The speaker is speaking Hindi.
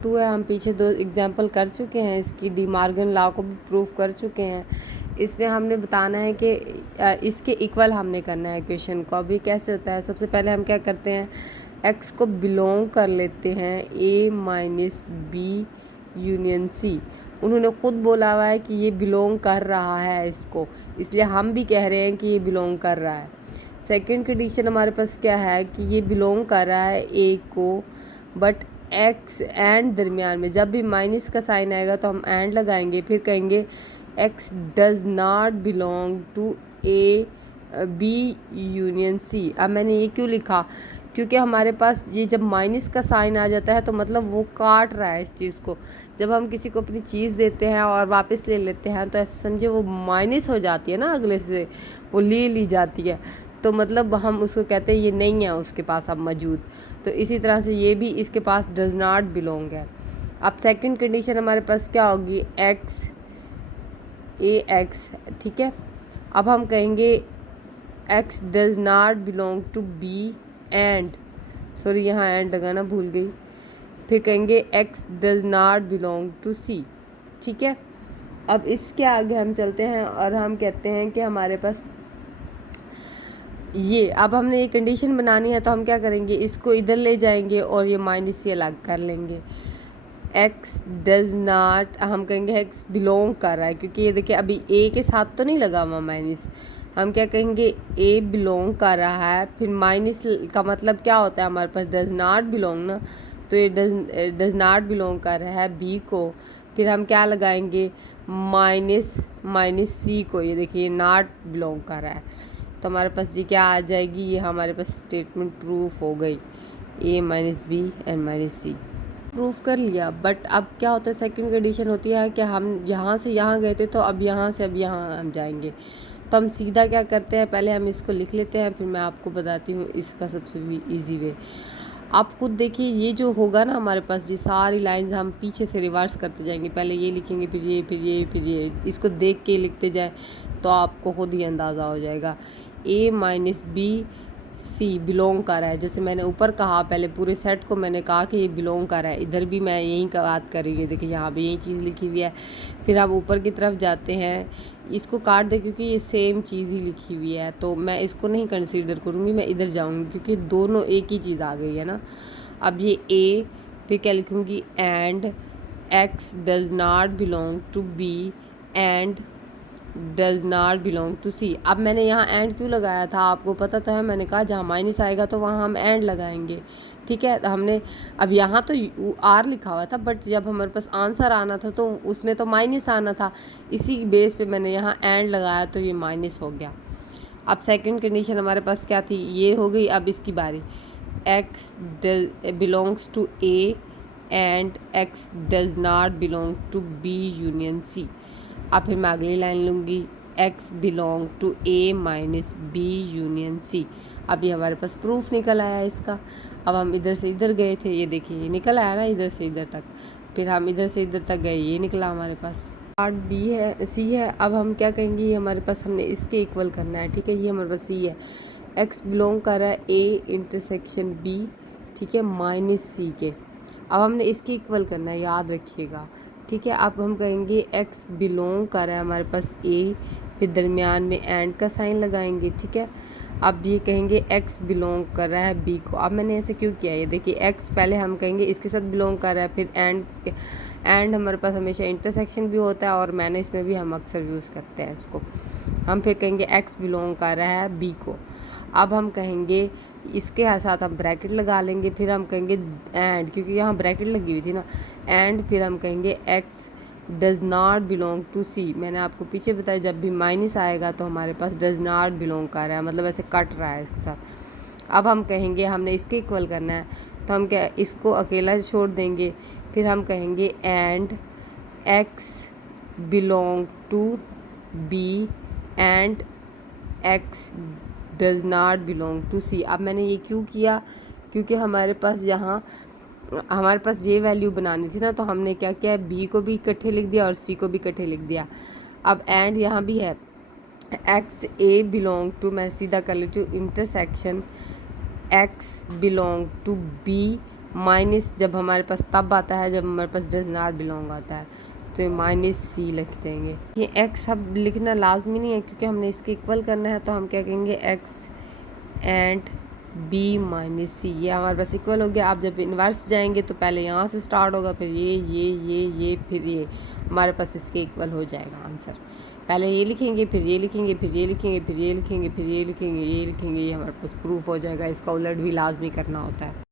टू है, हम पीछे 2 एग्जाम्पल कर चुके हैं, इसकी डी मॉर्गन लॉ को भी प्रूव कर चुके हैं। इसमें हमने बताना है कि इसके इक्वल हमने करना है इक्वेशन को। अभी कैसे होता है, सबसे पहले हम क्या करते हैं, x को बिलोंग कर लेते हैं a minus B union C. उन्होंने ख़ुद बोला हुआ है कि ये बिलोंग कर रहा है इसको, इसलिए हम भी कह रहे हैं कि ये बिलोंग कर रहा है। सेकंड कंडीशन हमारे पास क्या है कि ये बिलोंग कर रहा है a को, बट x एंड दरमियान में जब भी माइनस का साइन आएगा तो हम एंड लगाएंगे, फिर कहेंगे x does not belong to A B union C. अब मैंने ये क्यों लिखा, क्योंकि हमारे पास ये जब माइनस का साइन आ जाता है तो मतलब वो काट रहा है इस चीज़ को। जब हम किसी को अपनी चीज़ देते हैं और वापस ले लेते हैं तो ऐसे समझे वो माइनस हो जाती है ना, अगले से वो ली जाती है, तो मतलब हम उसको कहते हैं ये नहीं है उसके पास अब मौजूद। तो इसी तरह से ये भी इसके पास डज नॉट बिलोंग है। अब सेकंड कंडीशन हमारे पास क्या होगी, एक्स ए एक्स, ठीक है। अब हम कहेंगे x does not belong to b and, sorry यहाँ एंड लगाना भूल गई, फिर कहेंगे x does not belong to c, ठीक है। अब इसके आगे हम चलते हैं और हम कहते हैं कि हमारे पास ये, अब हमने ये कंडीशन बनानी है तो हम क्या करेंगे, इसको इधर ले जाएंगे और ये माइनस से अलग कर लेंगे। एक्स डज नॉट, हम कहेंगे एक्स बिलोंग कर रहा है, क्योंकि ये देखिए अभी ए के साथ तो नहीं लगा हुआ माइनस, हम क्या कहेंगे ए बिलोंग कर रहा है। फिर माइनस का मतलब क्या होता है हमारे पास, डज नॉट बिलोंग ना, तो ये डज नॉट बिलोंग कर रहा है बी को। फिर हम क्या लगाएंगे, माइनस सी को, ये देखिए नॉट बिलोंग कर रहा है, तो हमारे पास ये क्या आ जाएगी, ये हमारे पास स्टेटमेंट प्रूफ हो गई, a minus b and minus c proof कर लिया। बट अब क्या होता है, सेकंड कंडीशन होती है कि हम यहाँ से यहाँ गए थे तो अब यहाँ से अब यहाँ हम जाएंगे, तो हम सीधा क्या करते हैं, पहले हम इसको लिख लेते हैं, फिर मैं आपको बताती हूँ इसका सबसे भी ईजी वे। आप खुद देखिए, ये जो होगा ना हमारे पास, ये सारी लाइंस हम पीछे से रिवर्स करते जाएंगे, पहले ये लिखेंगे फिर ये फिर ये फिर ये, इसको देख के लिखते जाए तो आपको खुद ही अंदाज़ा हो जाएगा। ए माइनस बी सी बिलोंग कर रहा है, जैसे मैंने ऊपर कहा, पहले पूरे सेट को मैंने कहा कि ये बिलोंग कर रहा है, इधर भी मैं यही का बात कर रही हूँ, देखिए यहाँ भी यही चीज़ लिखी हुई है। फिर हम ऊपर की तरफ जाते हैं, इसको काट दे क्योंकि ये सेम चीज़ ही लिखी हुई है, तो मैं इसको नहीं कंसीडर करूँगी, मैं इधर जाऊँगी क्योंकि दोनों एक ही चीज़ आ गई है ना। अब ये ए, फिर क्या लिखूँगी, and x does not belong to b and does not belong to c. अब मैंने यहाँ एंड क्यों लगाया था, आपको पता तो है, मैंने कहा जहाँ माइनस आएगा तो वहाँ हम एंड लगाएंगे, ठीक है। तो हमने अब यहाँ तो आर लिखा हुआ था, बट जब हमारे पास आंसर आना था तो उसमें तो माइनस आना था, इसी बेस पे मैंने यहाँ एंड लगाया तो ये माइनस हो गया। अब सेकंड कंडीशन हमारे पास क्या थी, ये हो गई। अब इसकी बारी, x belongs to A and x does not belong to B union C. अब फिर मैं अगली लाइन लूँगी, x belong to a minus B union C. अभी हमारे पास प्रूफ निकल आया इसका। अब हम इधर से इधर गए थे, ये देखिए ये निकल आया ना इधर से इधर तक, फिर हम इधर से इधर तक गए, ये निकला हमारे पास। पार्ट बी है, सी है। अब हम क्या कहेंगे, ये हमारे पास हमने इसके इक्वल करना है, ठीक है। ये हमारे पास सी है, x बिलोंग कर रहा है a इंटरसेक्शन b, ठीक है, माइनस सी के। अब हमने इसके इक्वल करना है, याद रखिएगा, ठीक है। अब हम कहेंगे x बिलोंग कर रहा है हमारे पास a, फिर दरमियान में एंड का साइन लगाएंगे, ठीक है। अब ये कहेंगे x बिलोंग कर रहा है b को। अब मैंने ऐसे क्यों किया, ये देखिए x पहले हम कहेंगे इसके साथ बिलोंग कर रहा है, फिर एंड हमारे पास हमेशा इंटरसेक्शन भी होता है और मैंने इसमें भी हम अक्सर यूज़ करते हैं इसको। हम फिर कहेंगे x बिलोंग कर रहा है b को। अब हम कहेंगे इसके साथ हम ब्रैकेट लगा लेंगे, फिर हम कहेंगे एंड, क्योंकि यहाँ ब्रैकेट लगी हुई थी ना, एंड फिर हम कहेंगे x does not belong to c. मैंने आपको पीछे बताया जब भी माइनस आएगा तो हमारे पास डज नॉट बिलोंग कर रहा है, मतलब ऐसे कट रहा है इसके साथ। अब हम कहेंगे हमने इसके इक्वल करना है, तो हम क्या इसको अकेला छोड़ देंगे, फिर हम कहेंगे and x belong to b and x does not belong to c. अब मैंने ये क्यों किया, क्योंकि हमारे पास यहाँ हमारे पास ये वैल्यू बनानी थी ना, तो हमने क्या किया, बी को भी इकट्ठे लिख दिया और सी को भी इकट्ठे लिख दिया। अब एंड यहाँ भी है, एक्स ए बिलोंग टू, मैं सीधा कर लेती हूँ, intersection x belong to B minus जब हमारे पास तब आता है जब हमारे पास डज नॉट बिलोंग आता है, तो ये -c लिख देंगे। ये x अब लिखना लाजमी नहीं है क्योंकि हमने इसके इक्वल करना है, तो हम क्या कहेंगे x एंड b -c, ये हमारे पास इक्वल हो गया। आप जब इन्वर्स जाएंगे तो पहले यहाँ से स्टार्ट होगा, फिर ये फिर ये, हमारे पास इसके इक्वल हो जाएगा आंसर। पहले ये लिखेंगे, फिर ये लिखेंगे, फिर ये लिखेंगे, फिर ये लिखेंगे, फिर ये लिखेंगे, ये लिखेंगे, ये हमारे पास प्रूफ हो जाएगा। इसका उलट भी लाजमी करना होता है।